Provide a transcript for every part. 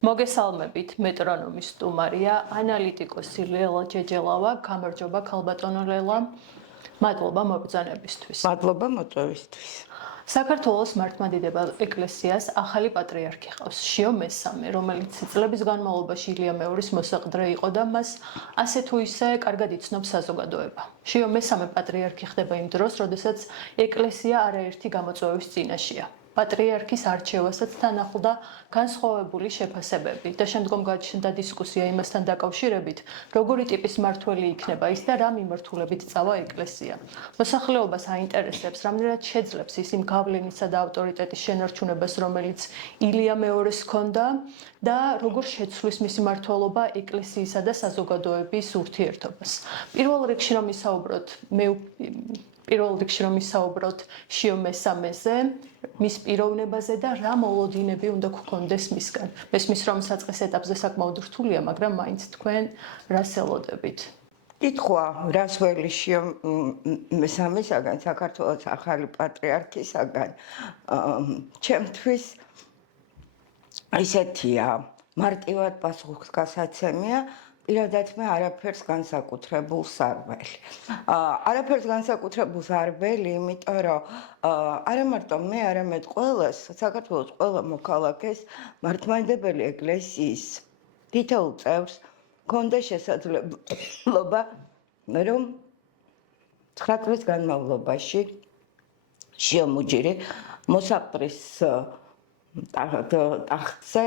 მოგესალმებით, მეტრონომის სტუმარია, ანალიტიკოსი ლელა ჯეჯელავა, გამარჯობა ქალბატონო ლელა. მადლობა მობრძანებისთვის. მადლობა მოწვევისთვის. საქართველოს მართლმადიდებელ ეკლესიას ახალი პატრიარქი ყავს, შიო მესამე, რომელიც წლების განმავლობაში ილია მეორის მოსაყდრე იყო და მას ასე თუ ისე კარგად იცნობს საზოგადოება. შიო მესამე პატრიარქი ხდება იმ დროს, როდესაც ეკლესია არაერთი გამოწვევის წინაშეა. პატრიარქის არჩევასაც თან ახლდა განსხვავებული შეფასებები და შემდგომ გაჩნდა დისკუსია იმასთან დაკავშირებით, როგორი ტიპის მმართველი იქნება ის და რა მიმართულებით წავა ეკლესია. მოსახლეობას აინტერესებს, რამდენად შეძლებს ის იმ გავლენისა და ავტორიტეტის შენარჩუნებას, რომელიც ილია მეორეს ჰქონდა და როგორ შეცვლის მისი მმართველობა ეკლესიისა და საზოგადოების ურთიერთობას. პირველ რიგში რომ ისაუბროთ შიო მესამეზე, მის პიროვნებაზე და რა მოლოდინები უნდა გქონდეს მისგან. მესმის რომ საწყის ეტაპზე საკმაოდ რთულია, მაგრამ მაინც თქვენ რას ელოდებით? კითხვა, რას ველი შიო მესამისაგან, საქართველოს ახალი პატრიარქისაგან, ჩემთვის ისეთია, მარტივად პასუხისგასაცემია, პირადად მე არაფერს განსაკუთრებულს არ ველი. არაფერს განსაკუთრებულს არ ველი, იმიტომ რომ არა მარტო მე, არამედ ყველას, საქართველოს ყველა მოქალაქეს მართლმადიდებელი ეკლესიის თითოეულ წევრს ჰქონდა შესაძლებლობა, რომ 9 წლის განმავლობაში შიო მუჯირი მოსაყდრის ტახტზე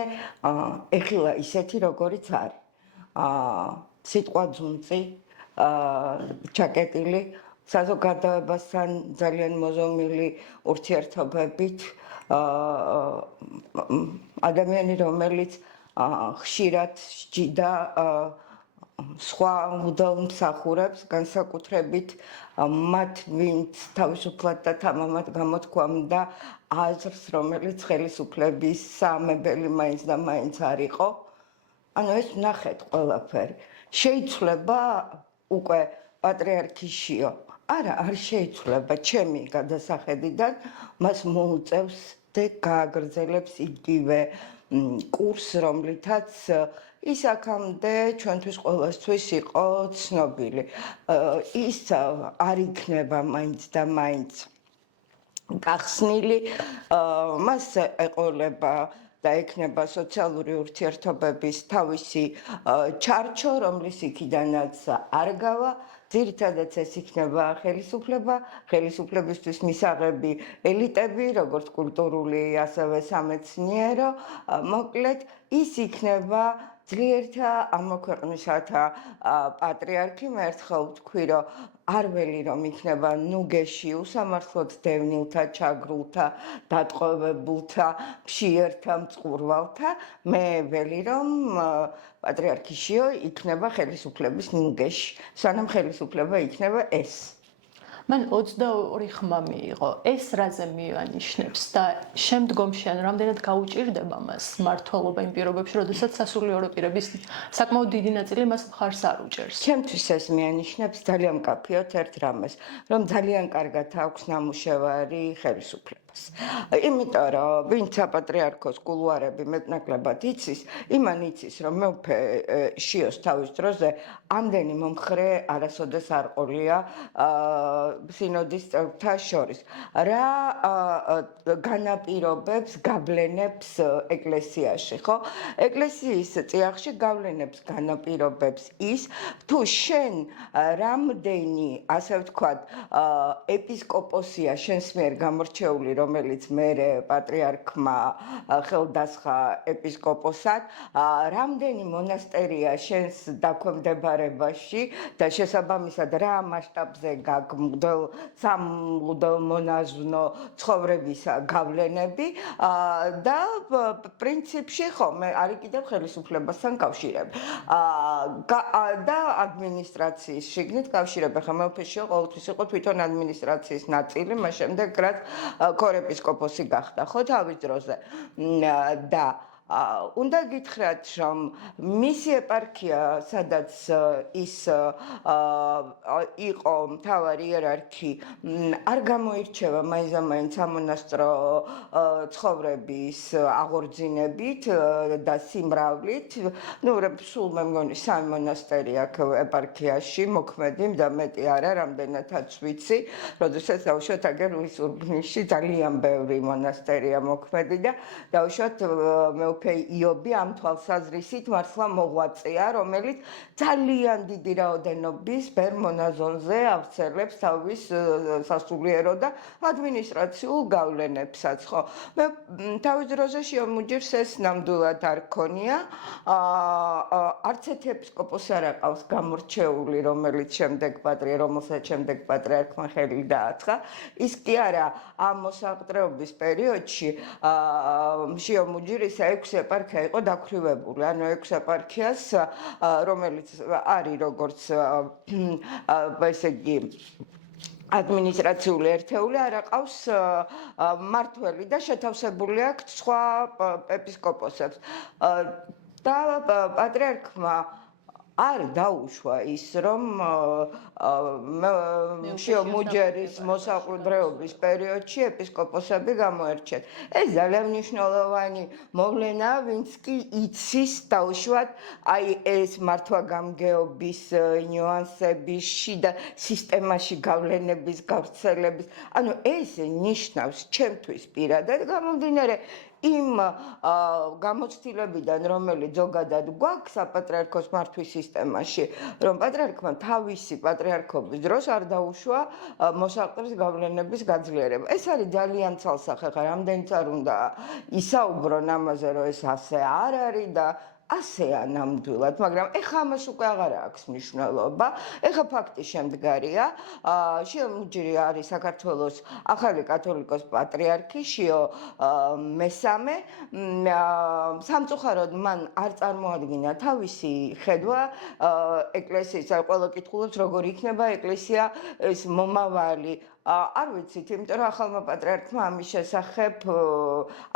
ეხილა ისეთი, როგორიც არის. სიტყვა ძუნწი, ჩაკეტილი, საზოგადოებასთან ძალიან მოზომილი ურთიერთობებით, ადამიანი, რომელიც ხშირად სჯიდა სხვა მუდმსახურებს, განსაკუთრებით მათ, ვინც თავისუფლად და თამამად გამოთქვამდა აზრს, რომელიც ხელისუფლების საამებელი მაინც და მაინც არ იყო. ანუ ეს ვნახეთ ყველაფერი. შეიცვლება უკვე პატრიარქი შიო? არა, არ შეიცვლება. ჩემი გადასახედიდან მას მოუწევს და გააგრძელებს იგივე კურსს, რომლითაც ის აქამდე ჩვენთვის ყველასთვის იყო ცნობილი. ის არ იქნება მაინც და მაინც გახსნილი, მას ეყოლება და ექნება სოციალური ურთიერთობების თავისი ჩარჩო, რომლის იქიდანაც არ გავა. ძირითადად ეს იქნება ხელისუფლება, ხელისუფლებისთვის მისაღები ელიტები, როგორც კულტურული, ასევე სამეცნიერო. მოკლედ, ის იქნება ძლიერთა ამოქვეყნისათა პატრიარქი. მე ერთხელ ვთქვი, რომ არ ველი რომ იქნება ნუგეში უსამართლოდ დევნილთა, ჩაგრულთა, დატყვევებულთა, მშიერთა, მწყურვალთა. მე ველი რომ პატრიარქი შიო იქნება ხელისუფლების ნუგეში, სანამ ხელისუფლება იქნება ეს. მან 22 ხმა მიიღო. ეს რაზე მიანიშნებს და შემდგომში ან რამდენად გაუჭირდება მას მმართველობა იმ პირობებში, როდესაც სასულიერო პირების საკმაოდ დიდი ნაწილი მას მხარს არ უჭერს. ჩემთვის ეს მიანიშნებს ძალიან მკაფიოდ ერთ რამეს, რომ ძალიან კარგად აქვს ნამუშევარი ხელისუფლებას. იმიტომ რომ ვინც საპატრიარქოს კულუარები მეტნაკლებად იცის, იმან იცის, რომ მეუფე შიოს თავის დროზე ამდენი მომხრე არასოდეს არ ყოლია სინოდის წევრთა შორის. რა განაპირობებს, გავლენებს ეკლესიაში, ხო? ეკლესიის წიაღში გავლენებს განაპირობებს ის, თუ შენ რამდენი, ასე ვთქვათ, ეპისკოპოსია შენს მიერ გამორჩეული, რომელიც მერე პატრიარქმა ხელდასხა ეპისკოპოსად, რამდენი მონასტერია შენს დაქვემდებარებაში და შესაბამისად რა მასშტაბზე გაქვს სამღვდელმონაზვნო ცხოვრებისა გავლენები და პრინციპში ხომ არის კიდევ ხელისუფლებასთან კავშირები და ადმინისტრაციის შიგნით კავშირები. ხა მეუფეშიო ყოველთვის იყო თვითონ ადმინისტრაციის ნაწილი, მას შემდეგ რაც ქორეპისკოპოსი გახდა, ხო, თავის დროზე და უნდა გითხრათ, რომ მისი ეპარქია, სადაც ის იყო მთავარი იერარქი, არ გამოირჩევა მაინც სამონასტრო ცხოვრების აღორძინებით და სიმრავლით. სულ მე მგონი 3 მონასტერი აქვს ეპარქიაში, მოქმედი და მეტი არა, რამდენადაც ვიცი, როდესაც დავუშვათ აგერ ლუის ურბნისში ძალიან ბევრი მონასტერია მოქმედი და დავუშვათ მეუფე იობი ამ თვალსაზრისით მართლა მოღვაწეა, რომელიც ძალიან დიდი რაოდენობის ბერ მონაზონზე ავრცელებს თავის სასულიერო და ადმინისტრაციულ გავლენებსაც, ხო? მე თავის დროზე შემოჯერს ეს ნამდვილად არ ქონია. არც ერთი ეპისკოპოსი არ აყავს გამორჩეული, რომელსაც შემდეგ პატრიარქმა ხელი დააცხა. ის კი არა, ამ მოსაყდრეობის პერიოდში შემოჯერისა 6 ეპარქია იყო დაქვრივებული. ანუ 6 ეპარქიას, რომელიც არის როგორც ესე იგი ადმინისტრაციული ერთეული არ აყავს მმართველი და შეთავსებული აქვს სხვა ეპისკოპოსებს. და პატრიარქმა არ დაუშვა ის, რომ შემოჯერის მოსაყდრეობის პერიოდში ეპისკოპოსები გამოერჩეთ. ეს ძალიან მნიშვნელოვანი მოვლენაა, ვინც კი იცის დაუშვათ აი ეს მართვა-გამგეობის ნიუანსების შიდა სისტემაში გავლენების გავრცელების. ანუ ეს ნიშნავს ჩემთვის პირადად გამომდინარე იმ გამოცდილებიდან, რომელიც ზოგადად გვაქვს საპატრიარქოს მართვის სისტემაში, რომ პატრიარქმა თავისი პატრიარქობის დროს არ დაუშვა მოსაყდრის გავლენების გაძლიერება. ეს არის ძალიან ცალსახე, რამდენიც არ უნდა ისაუბრონ ამაზე, რომ ეს ასე არ არის და ასეა ნამდვილად, მაგრამ ეხლა ამას უკვე აღარ აქვს მნიშვნელობა. ეხლა ფაქტი შემდგარია. შემოჯერი არის საქართველოს ახალი კათოლიკოს პატრიარქი შიო მესამე. სამწუხაროდ მან არ წარმოადგინა თავისი ხედვა ეკლესიის, ყველა კითხულობს როგორ იქნება ეკლესია ეს მომავალი. არ ვიცით, იმიტომ რომ ახალმა პატრიარქმა ამის შესახებ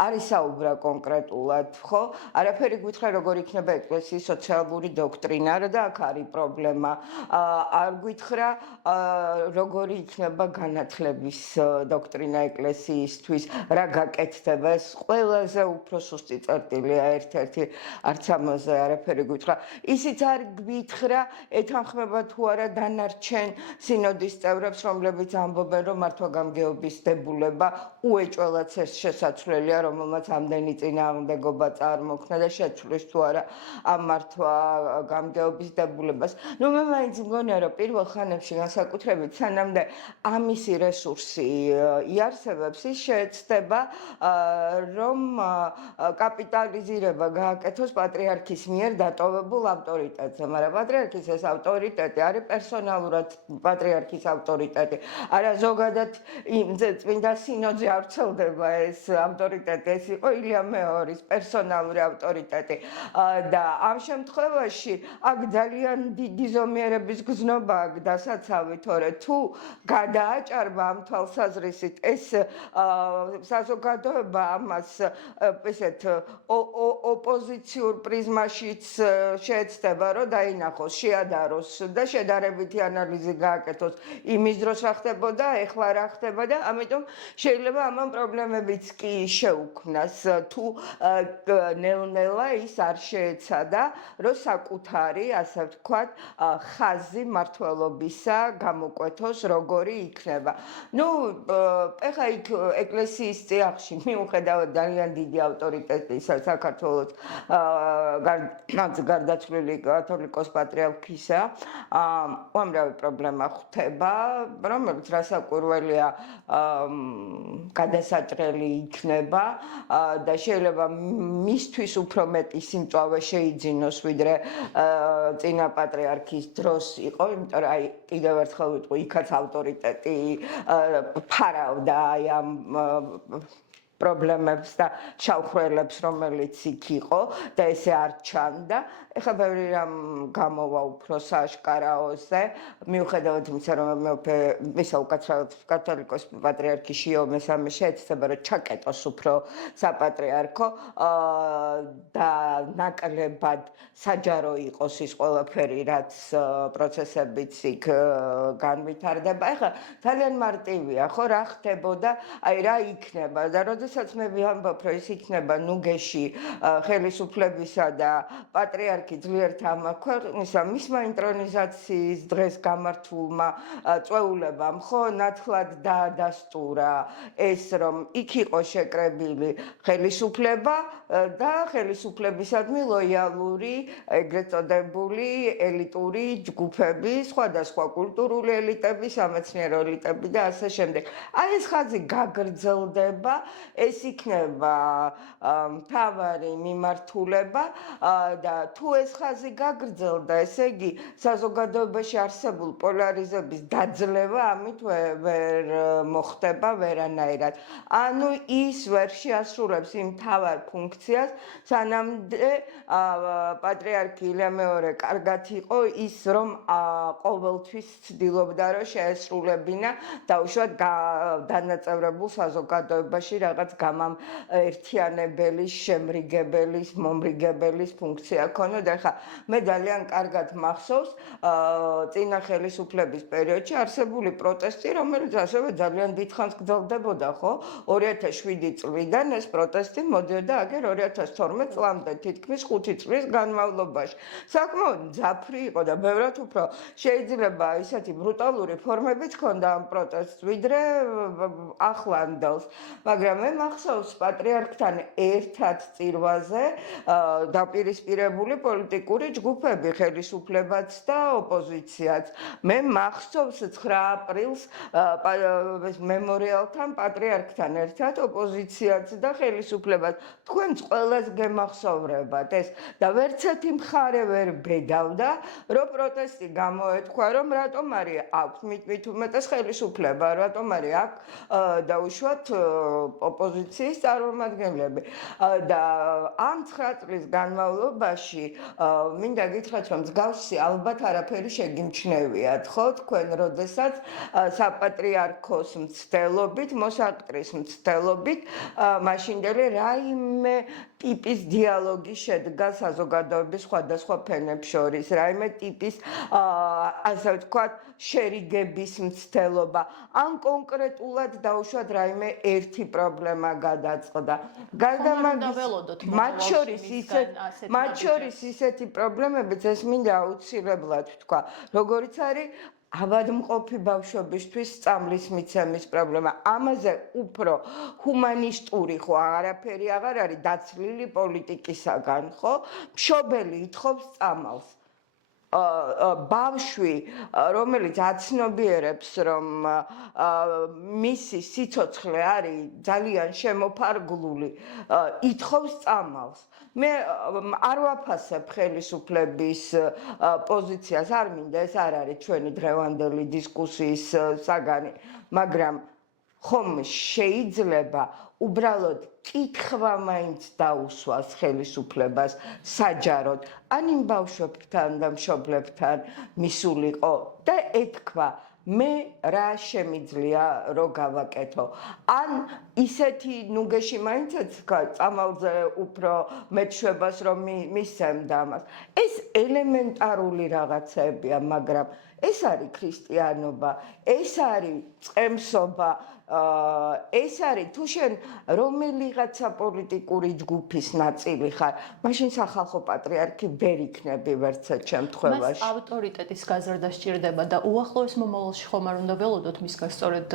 არ ისაუბრა კონკრეტულად, ხო? არაფერი გითხრა როგორ იქნება ეკლესიის სოციალური დოქტრინა და აქ არის პრობლემა. არ გითხრა როგორი იქნება განათლების დოქტრინა ეკლესიისთვის, რა გაკეთდება. ეს ყველაზე უფრო სუსტი წერტილია ერთ-ერთი, არც ამაზე არაფერი გითხრა. ისიც არ გითხრა ეთანხმება თუ არა დანარჩენ სინოდის წევრებს, რომლებიც ამბობენ რომ მართვა-გამგეობის დებულება უეჭველად შესაძლებელია, რომელმაც ამდენი წინააღმდეგობა წარმოქმნა და შეცვლის თუ არა ამ მართვა-გამგეობის დებულებას. მე მაინც მგონია, რომ პირველ ხანებში განსაკუთრებით სანამდე ამისი რესურსი იარსებებს, ის შეეცდება, რომ კაპიტალიზირება გააკეთოს პატრიარქის მიერ დატოვებულ ავტორიტეტზე, მაგრამ პატრიარქის ეს ავტორიტეტი არის პერსონალურად პატრიარქის ავტორიტეტი. არა ზოგადად წმინდა სინოდზე არ ვრცელდება ეს ავტორიტეტი, ეს იყო ილია მეორის პერსონალური ავტორიტეტი და ამ შემთხვევაში აქ ძალიან დიდი ზომიერების გზნობა აქვს დასაცავი, თორე თუ გადააჭარბა ამ თვალსაზრისით ეს საზოგადოება ამას ესეთ ოპოზიციურ პრიზმაშიც შეეცდება, რომ დაინახოს, შეადაროს და შედარებითი ანალიზი გააკეთოს იმის დროს რა ხდებოდა, ეხლა რა ხდება და ამიტომ შეიძლება ამან პრობლემებიც კი შეუქმნას, თუ ნელ-ნელა ის არ შეეცადა, რომ საკუთარი, ასე ვთქვათ, ხაზი მმართველობისა გამოკვეთოს, როგორი იქნება. ეხლა იქ ეკლესიის წიაღში მიუხედავად ძალიან დიდი ავტორიტეტისა საქართველოს გარდაცვლილი კათოლიკოს პატრიარქისა, უამრავი პრობლემა ხვდება, რომელიც რასაკვირველია გადასაჭრელი იქნება და შეიძლება მისთვის უფრო მეტი სიმწვავე შეიძინოს, ვიდრე წინა პატრიარქის დროს იყო, იმიტომ რომ კიდევ ერთხელ ვიტყვი, იქაც ავტორიტეტი ფარავდა აი ამ პრობლემებს და შავხრელებს, რომელიც იქ იყო და ესე არ ჩანდა. ეხლა ბევრი რამ გამოვა უფრო სააშკარაოზე, მიუხედავად იმისა, რომ მეუფე ისა უკაცრავად კათოლიკოს პატრიარქი შიო მესამე შეეცდება, რომ ჩაკეტოს უფრო საპატრიარქო და ნაკლებად საჯარო იყოს ის ყველაფერი, რაც პროცესებიც იქ განვითარდება. ეხლა ძალიან მარტივია, ხო, რა ხდებოდა, აი რა იქნება და როდესაც მე ვამბობ, რომ ის იქნება ნუგეში ხელისუფლებისა და პატრიარქი ძლიერ თამარ-ქვეყნისა, მისმა ინტრონიზაციის დღეს გამართულმა წვეულებამ, ხო, ნათლად დაადასტურა ეს, რომ იქ იყო შეკრებილი ხელისუფლება და ხელისუფლებისადმი ლოიალური ეგრეთ წოდებული ელიტური ჯგუფები, სხვადასხვა კულტურული ელიტები, სამეცნიერო ელიტები და ასე შემდეგ. აი ეს ხაზი გაგრძელდება, ეს იქნება მთავარი მიმართულება და თუ ეს ხაზი გაგრძელდა, ესე იგი საზოგადოებაში არსებულ პოლარიზების დაძლევა ამით ვერ მოხდება ვერანაირად. ანუ ის ვერ შეასრულებს იმ მთავარ ფუნქციას, სანამდე პატრიარქი ილია მეორე კარგად იყო ის, რომ ყოველთვის ცდილობდა, რომ შეესრულებინა დაუშვათ დანაწევრებულ საზოგადოებაში რაღაც გამაერთიანებელის, შემრიგებელის, მომრიგებელის ფუნქცია ქონოდა. ეხლა მე ძალიან კარგად მახსოვს წინა ხელისუფლების პერიოდში არსებული პროტესტი, რომელიც ასევე ძალიან დიდხანს გრძელდებოდა, ხო? 2007 წლიდან ეს პროტესტი მოდიოდა აგერ 2012 წლამდე, თითქმის 5 წლის განმავლობაში. საკმაოდ მძაფრი იყო და ბევრად უფრო შეიძლება ისეთი ბრუტალური ფორმებიც ჰქონდა ამ პროტესტს, ვიდრე ახლანდელს. მაგრამ მე მახსოვს პატრიარქთან ერთად წირვაზე დაპირისპირებული პოლიტიკური ჯგუფები, ხელისუფლებაც და ოპოზიციაც. მე მახსოვს 9 აპრილს მემორიალთან პატრიარქთან ერთად ოპოზიციაც და ხელისუფლებაც. თქვენც ყველას გემახსოვრებათ ეს და ვერცერთი მხარე ვერ ბედავდა, რომ პროტესტი გამოეთქვა, რომ რატომ არის აქვს მით უმეტეს ხელისუფლება, რატომ არის აქ დაუშვათ ოპოზიციის წარმომადგენლები. და ამ 9 წლის განმავლობაში მინდა გითხრათ, რომ მსგავსი ალბათ არაფერი შეგიმჩნევიათ, ხო, თქვენ როდესაც საპატრიარქოს მცდელობით, მოსაყდრის მცდელობით მაშინდელი რაიმე ტიპის დიალოგი შედგა საზოგადოების სხვადასხვა ფენებს შორის, რაიმე ტიპის ასე ვთქვათ, შერიგების მცდელობა. ან კონკრეტულად დაუშვათ რაიმე ერთი პრობლემა გადაწყდა. გარდა მათ შორის ისეთი პრობლემებიც ეს მინდა აუცილებლად ვთქვა, როგორიც არის ავადმყოფი ბავშვებისთვის სწავლის მიცემის პრობლემა. ამაზე უფრო ჰუმანისტური ხო არაფერი აღარ არის დაცლილი პოლიტიკისაგან, ხო? მშობელი ითხოვს სწამალს. ბავშვი, რომელიც აცნობიერებს, რომ მისი სიცოცხლე არის ძალიან შემოფარგლული, ითხოვს სწამალს. მე არ ვაფასებ ხელისუფლების პოზიციას, არ მინდა, ეს არ არის ჩვენი დღევანდელი დისკუსიის საგანი, მაგრამ ხომ შეიძლება უბრალოდ კითხვა მაინც დაუსვას ხელისუფლებას საჯაროდ, ან იმ ბავშვებთან და მშობლებთან მისულიყო და ეთქვა, მე რა შემიძლია რო გავაკეთო. ან ისეთი ნუგეში მაინც ეთქვა, წამალზე უფრო მეტშვებას რომ მისცემდა ამას. ეს ელემენტარული რაღაცებია, მაგრამ ეს არის ქრისტიანობა, ეს არის წყემსობა, ეს არის თუ შენ რომელიღაცა პოლიტიკური ჯგუფის ნაწილი ხარ, მაშინ სახალხო პატრიარქი ვერ იქნები ვერცერთ შემთხვევაში. მას ავტორიტეტის გაზრდა სჭირდება და უახლოეს მომავალში ხომ არ უნდა ველოდოთ მისგან სწორედ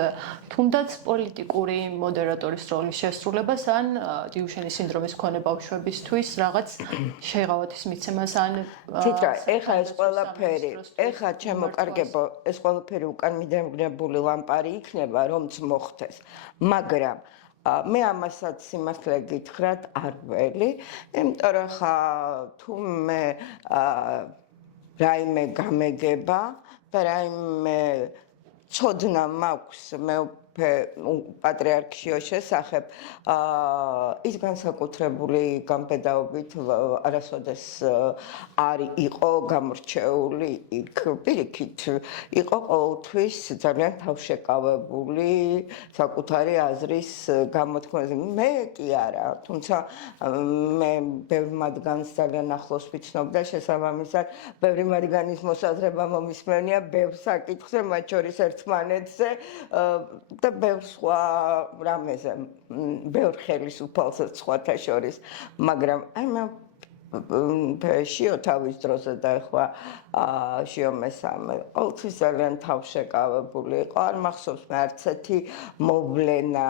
თუნდაც პოლიტიკური მოდერატორის როლის შესრულებას ან დიუშენის სინდრომის მქონე ბავშვებისთვის რაღაც შეღავათის მიცემას ან თითქოს ეხა ეს ყველაფერი, ეხა ჩემო კარგებო, ეს ყველაფერი უკან მიდამგრებული ლამპარი იქნება, რომც მოხდეს. მაგრამ მე ამასაც სიმართლე გითხრათ არ ველი, იმიტომ რომ ხა თუ მე რაიმე გამეგება და რაიმე ცოდნა მაქვს, მე პატრიარქ შიოს შესახებ ის განსაკუთრებული გამბედაობით არასოდეს არ იყო გამორჩეული იქ პირიქით იყო ყოველთვის ძალიან თავშეკავებული საკუთარი აზრის გამოთქმაზე მე კი არა თუმცა მე ბევრ მათგანს ძალიან ახლოს ვიცნობ და შესაბამისად ბევრი მათგანის მოსაზრება მომისმენია ბევრ საკითხზე მათ შორის ერთმანეთზე და ბევრ სხვა რამეზე ბევრ ხელისუფალსაც სხვათა შორის მაგრამ აი შიო თავის დროზე და ახლა შიო მესამე ყოველთვის ძალიან თავშეკავებული იყო არ მახსოვს მე არც ერთი მოვლენა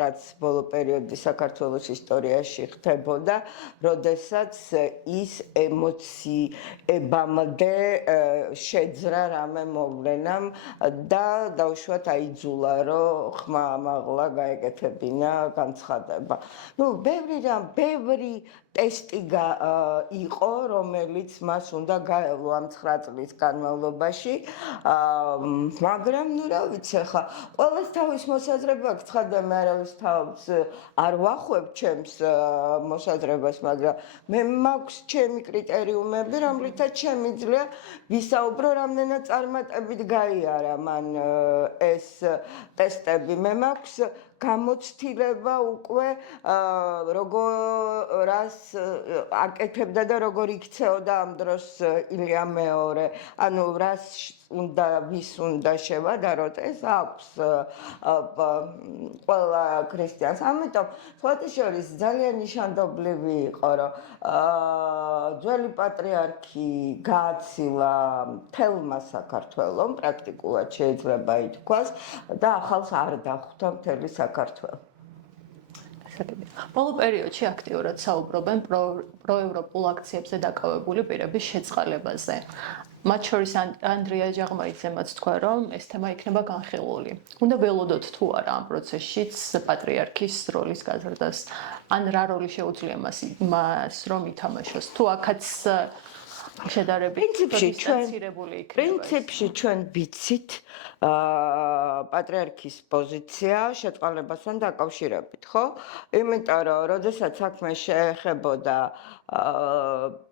რაც ბოლო პერიოდი საქართველოს ისტორიაში ხდებოდა როდესაც ის ემოციებამდე შეძრა რამე მოვლენამ და დაუშვათ აიძულა რომ ხმა-მაღლა გაეკეთებინა განცხადება ნუ ბევრი ტესტი იყო, რომელიც მას უნდა გაევლო ამ 9 წლის განმავლობაში, მაგრამ ნუ რა ვიცი ხა, ყველას თავის მოსაზრება აქვს, ცხადია მე არავის თავს არ ვახვევ ჩემს მოსაზრებას, მაგრამ მე მაქვს ჩემი კრიტერიუმები, რომლითაც შემიძლია ვისაუბრო, რამდენად წარმატებით გაიარა მან ეს ტესტები. მე მაქვს გამოცდილება უკვე რას აკეთებდა და როგორ იქცეოდა ამ დროს ილია მეორე ანუ რას უნდა ვის უნდა შევადაროთ ეს აქვს ყველა ქრისტიანს ამიტომ სხვათა შორის ძალიან ნიშანდობლივი იყო რომ ძველი პატრიარქი გააცილა მთელმა საქართველომ პრაქტიკულად შეიძლება ითქვას და ახალს არ დახვდა მთელი საქართველო ბოლო პერიოდში აქტიურად საუბრობენ პროევროპულ აქციებზე დაკავებული პირების შეწყალებაზე. მათ შორის ანდრია ჟაღმაიძემაც თქვა, რომ ეს თემა იქნება განხილული. უნდა ველოდოთ თუ არა ამ პროცესშიც პატრიარქის როლის გაზრდას, ან რა როლი შეუძლია მას რომ ითამაშოს. თუ აქაც შედარებით დისტანცირებული იქნება. პრინციპში ჩვენ ვიცით პატრიარქის პოზიცია შეწყალებასთან დაკავშირებით, ხო? იმიტომ რომ როდესაც საქმე შეეხებოდა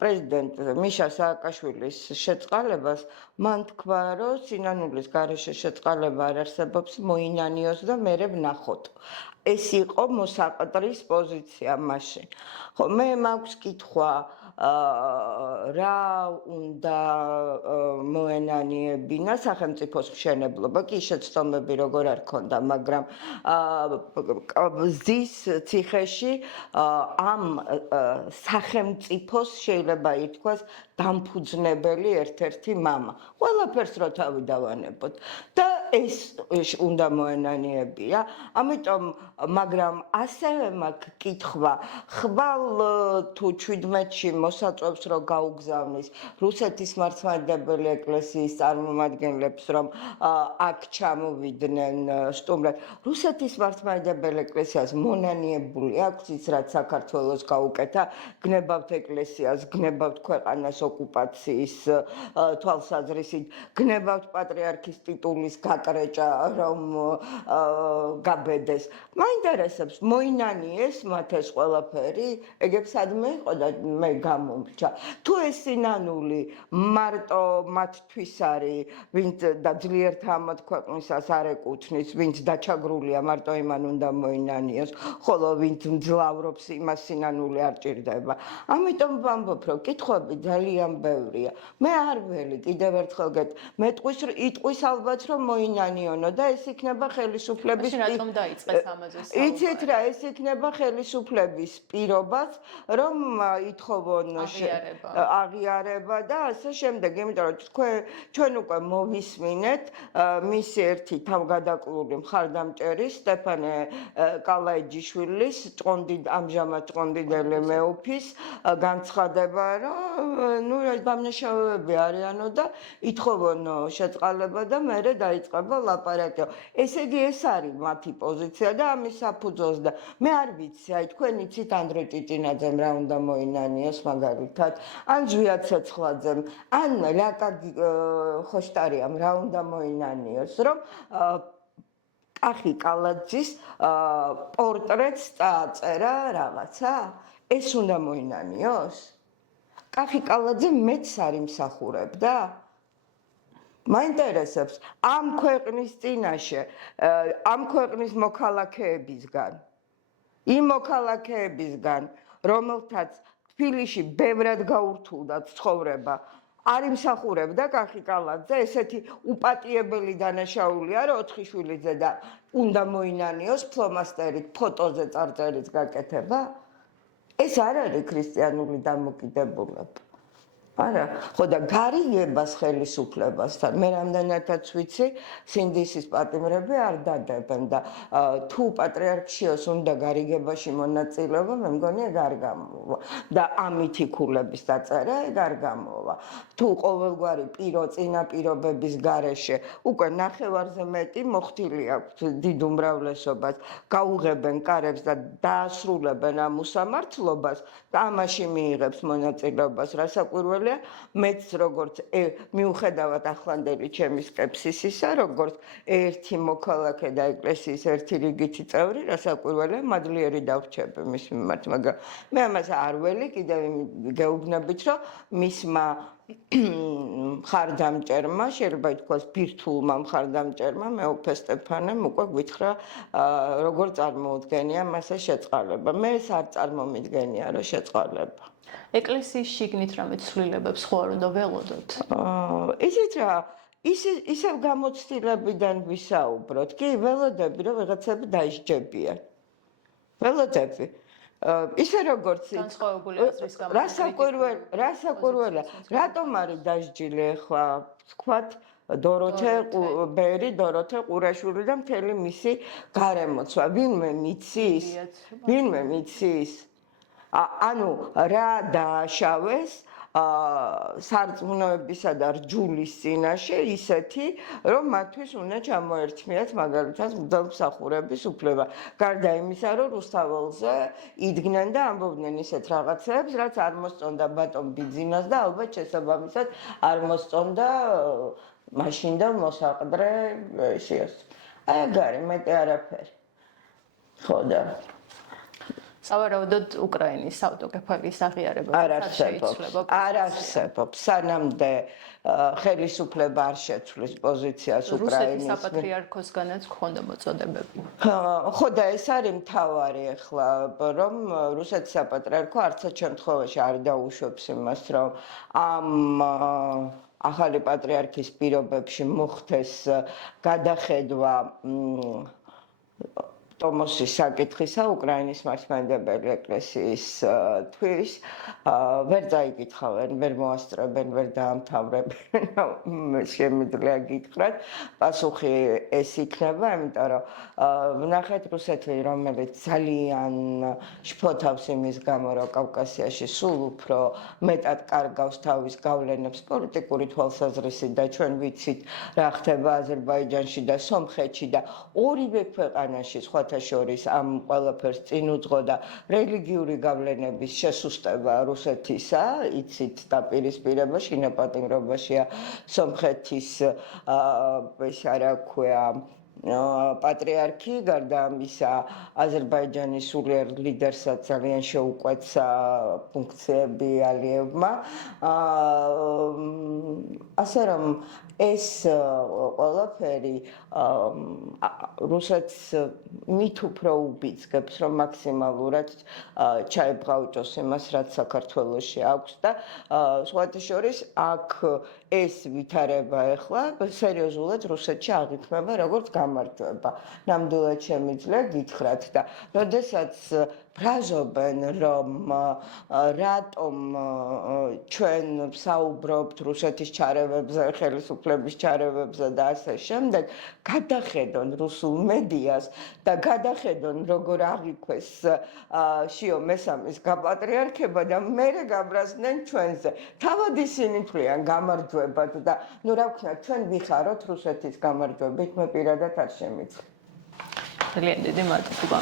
პრეზიდენტ მიშა სააკაშვილის შეწყალებას, მან თქვა, რომ სინანულის გარეშე შეწყალება არ არსებობს, მოინანიოს და მერე ვნახოთ. ეს იყო მოსაყდრის პოზიცია მაშინ. ხო, მე მაქვს კითხვა რა უნდა მოენანიებინა სახელმწიფოს მშენებლობა კი შეცდომები როგორ არ ქონდა მაგრამ ზის ციხეში ამ სახელმწიფოს შეიძლება ითქვას დამფუძნებელი ერთ-ერთი მამა ყველაფერს რო თავი დავანებოთ და ეს უნდა მოენანიებია ამიტომ მაგრამ ასევე მაქვს კითხვა ხვალ თუ 17-ში მოსაწვევს რომ გაუგზავნის რუსეთის მართლმადიდებელი ეკლესიის წარმომადგენლებს რომ აქ ჩამოვიდნენ სტუმრად რუსეთის მართლმადიდებელი ეკლესიას მონანიებული აქვს ის რაც საქართველოს გაუკეთა გნებავთ ეკლესიას გნებავთ ქვეყანას ოკუპაციის თვალსაზრისით გნებავთ პატრიარქის ტიტულის გაკრეჭა რომ გაბედეს მაინტერესებს მოინანიეს მათ ეს ყველაფერი ეგებს ადმე იყო და მე გამომრჩა თუ ეს სინანული მარტო მათთვის არის ვინც და ძლიერ თამად ქვეყნისას არ ეკუთვნის ვინც დაჩაგრულია მარტო იმან უნდა მოინანიოს ხოლო ვინც მძლავრობს იმას სინანული არ ჭირდება ამიტომ ვამბობ რომ კითხვები ძალიან ბევრია მე არ ველი კიდევ ერთხელ გეტ მეტყვის იტყვის ალბათ რომ მოინანიონო და ეს იქნება ხელისუფლების რატომ დაიწყეს ამაზე საუბარი იცით რა ეს იქნება ხელისუფლების პირობას რომ ითხოვონ აღიარება და ასე შემდეგ იმიტომ რომ ჩვენ უკვე მოვისმინეთ მისი ერთი თავგადაკლული მხარდამჭერი სტეფანე კალაიჯიშვილის ამჟამად ჭყონდიდელი მეუფის განცხადება რომ ნუ დამნაშავეები არიანო და ითხოვონო შეწყალება და მერე დაიწყება ლაპარაკი ესე იგი ეს არის მათი პოზიცია და ამის საფუძველს და მე არ ვიცი აი თქვენ იცით ანდრე ჭიჭინაძემ რა უნდა მოინანიოს მაგალითად ან ზვიად ცეცხლაძემ ან ლაკა ხოშტარიამ რა უნდა მოინანიოს რომ კახი კალაძის პორტრეტს წაწერა რაღაცა? ეს უნდა მოინანიოს? კახი კალაძე მეც არ იმსახურებდა? მაინტერესებს ამ ქვეყნის წინაშე, ამ ქვეყნის მოქალაქეებისგან, იმ მოქალაქეებისგან, რომელთაც თბილისში ბევრად გაურთულდა ცხოვრება, არ იმსახურებდა კახი კალაძე, ესეთი უპატიებელი დანაშაულია, რომ 4 შვილიძე და უნდა მოინანიოს ფლომასტერით, ფოტოზე წარწერის გაკეთება? ეს არ არის ქრისტიანული დამოკიდებულება. არა, ხო და გარიგებას ხელისუფლებასთან მე რამდენადაც ვიცი, სინდისის პატიმრები არ დადებენ და თუ პატრიარქიოს უნდა გარიგებაში მონაწილეობა, მე მგონი ეგ არ გამოვა და ამით იქულების დაწერა ეგ არ გამოვა. თუ ყოველგვარი წინაპირობების გარეშე უკვე ნახევარზე მეტი მოხდილი აქვს დიდ უმრავლესობას, გაუღებენ კარებს და დაასრულებენ ამ უსამართლობას და ამაში მიიღებს მონაწილეობას რასაკვირველია მეც როგორც მიუხედავად ახლანდელი ჩემი სკეპსისისა, როგორც ერთი მოქალაქე და ეკლესიის ერთი რიგითი წევრი, რასაკვირველია მადლიერი დავრჩები მის მიმართ, მაგრამ მე ამას არ ველი, კიდევ გეუბნებით, რომ მისმა მხარდამჭერმა, შეიძლება ითქვას ბირთვულმა მხარდამჭერმა, მეუფე სტეფანემ უკვე გვითხრა, როგორ წარმოუდგენია მასე შეწყალება. მე ეს არ წარმომიდგენია, რომ შეწყალება. ეკლესიის შიგნით რამე ცვლილებებს ხო არ უნდა ველოდოთ? ისიც რა, ისევ გამოცდილებიდან ვისაუბროთ. კი, ველოდები, რომ ვიღაცები დაისჯებიან. ველოდები. ისე როგორც განსხვავებული აზრის გამო. რასაკვირველია, რატომ არის დასჯილი ახლა, თქვათ, დოროთე ყურაშვილი და მთელი მისი გარემოცვა. ვინმე მიცის? ანუ რა დააშავეს სარწმუნოებისა და რჯულის წინაშე ისეთი, რომ მათთვის უნდა ჩამოერთმიათ მაგალითად მღვდელმსახურების უფლება. გარდა იმისა, რომ რუსთაველზე იდგნენ და ამბობდნენ ისეთ რაღაცებს, რაც არ მოსწონდა ბატონ ბიძინას და ალბათ შესაბამისად არ მოსწონდა მაშინდელ მოსაყდრე შიოს. ეგ არის მეტი არაფერი. ხო და სავარაუდოდ უკრაინის ავტოკეფალიის აღიარება არ არსებობს. სანამდე ხელისუფლება არ შეცვლის პოზიციას უკრაინის. რუსეთის საპატრიარქოსგანაც გქონდა მოწოდებები. ხო და ეს არის მთავარი ახლა, რომ რუსეთის საპატრიარქო არცერთ შემთხვევაში არ დაუშვებს იმას, რომ ამ ახალი პატრიარქის პირობებში მოხდეს გადახედვა ტომოსის საკითხისა უკრაინის მართლმადიდებელი ეკლესიის თვის ვერ წაიკითხავენ, ვერ მოასწრებენ, ვერ დაამთავრებენ. შემიძლია გითხრათ, პასუხი ეს იქნება, იმიტომ რომ ვნახეთ რუსეთი, რომელიც ძალიან შფოთავს იმის გამო, რომ კავკასიაში სულ უფრო მეტად კარგავს თავის გავლენებს პოლიტიკური თვალსაზრისით და ჩვენ ვიცით რა ხდება აზერბაიჯანში და სომხეთში და ორივე ქვეყანაში სხვათა შორის ამ ყველაფერს წინ უძღო და რელიგიური გავლენების შესუსტება რუსეთისა, იცით დაპირისპირება შინაპატიმრობაშია სომხეთის ეს რა ქვია პატრიარქი, გარდა ამისა აზერბაიჯანის სულიერ ლიდერსაც ძალიან შეუყვეცა ფუნქციები ალიევმა. ასე რომ ეს ყველაფერი რუსეთს მით უფრო უბიძგებს, რომ მაქსიმალურად ჩაებღავჭოს იმას, რაც საქართველოში აქვს და სხვათა შორის აქ ეს ვითარება ახლა სერიოზულად რუსეთში აღიქმება როგორც გამარჯვება. ნამდვილად შემიძლია გითხრათ და როდესაც ბრაზობენ, რომ რატომ ჩვენ ვსაუბრობთ რუსეთის ჩარევებზე, ხელისუფლების ჩარევებზე და ასე შემდეგ, გადახედონ რუსულ მედიას და გადახედონ, როგორ აღიქვეს შიო მესამის გაპატრიარქება და მერე გაბრაზდნენ ჩვენზე. თავად ისინი თვლიან გამარჯვებად და ნუ რა ვქნათ, ჩვენ ვიხაროთ რუსეთის გამარჯვებით, მე პირადად არ შემიძლია. ძალიან დიდი მადლობა.